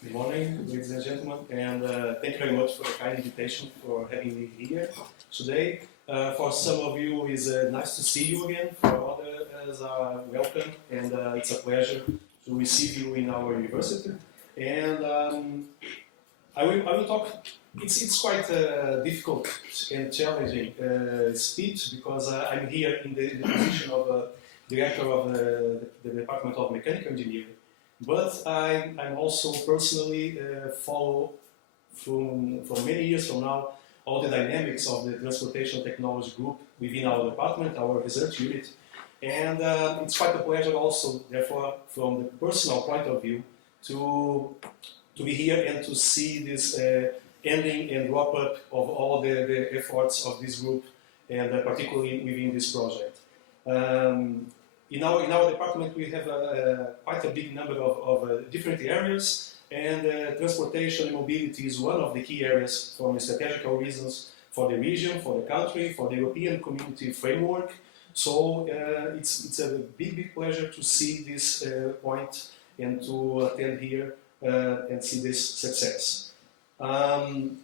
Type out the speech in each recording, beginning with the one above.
Good morning, ladies and gentlemen, and thank you very much for the kind invitation for having me here today. For some of you, it's nice to see you again. For others, welcome, and it's a pleasure to receive you in our university. And I will talk. It's quite difficult and challenging speech because I'm here in the position of director of the Department of Mechanical Engineering. But I'm also personally follow from many years from now all the dynamics of the transportation technology group within our department, our research unit, and it's quite a pleasure also, therefore, from the personal point of view, to be here and to see this ending and wrap up of all the efforts of this group, and particularly within this project. In our department, we have quite a big number of different areas, and transportation and mobility is one of the key areas for strategical reasons for the region, for the country, for the European Community framework. So it's a big pleasure to see this point and to attend here and see this success. I'm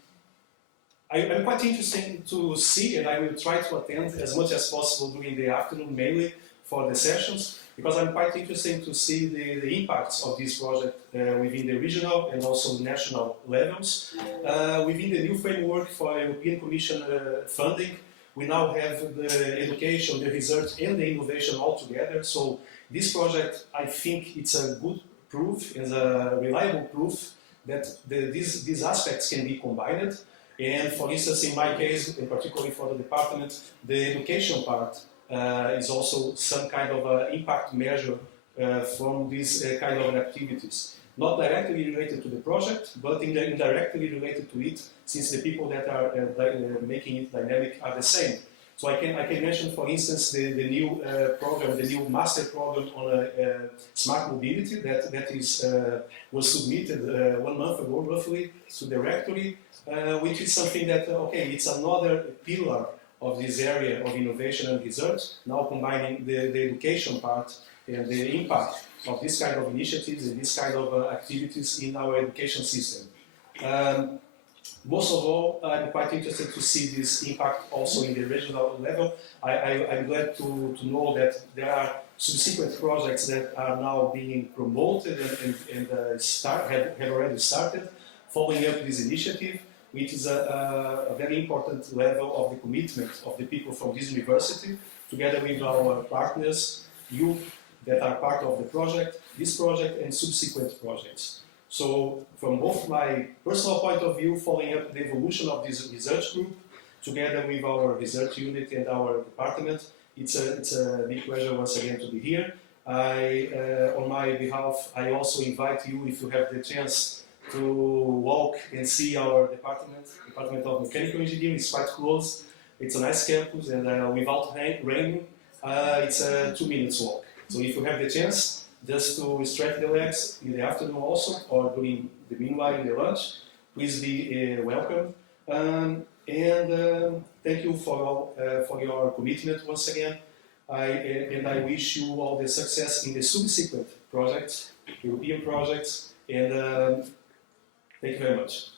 quite interested to see, and I will try to attend as much as possible during the afternoon, mainly for the sessions, because I'm quite interested to see the impacts of this project within the regional and also national levels. Within the new framework for European Commission funding, we now have the education, the research and the innovation all together. So this project, I think it's a good proof, is a reliable proof that these aspects can be combined. And for instance, in my case, and particularly for the department, the education part is also some kind of impact measure from these kind of activities. Not directly related to the project, but indirectly related to it, since the people that are making it dynamic are the same. So I can mention, for instance, the new program, the new master program on smart mobility that was submitted 1 month ago, roughly, to the rectory, which is something that, okay, it's another pillar of this area of innovation and research, now combining the education part and the impact of this kind of initiatives and this kind of activities in our education system. Most of all, I'm quite interested to see this impact also in the regional level. I'm glad to know that there are subsequent projects that are now being promoted and have already started, following up this initiative, which is a very important level of the commitment of the people from this university, together with our partners, you that are part of the project, this project and subsequent projects. So from both my personal point of view, following up the evolution of this research group, together with our research unit and our department, it's a big pleasure once again to be here. On my behalf, I also invite you, if you have the chance, to walk and see our Department of Mechanical Engineering. It's quite close. It's a nice campus, and without rain, it's a 2 minutes walk. So if you have the chance, just to stretch the legs in the afternoon also, or during the meanwhile in the lunch, please be welcome. And thank you for your commitment once again. I wish you all the success in the subsequent projects, European projects, and thank you very much.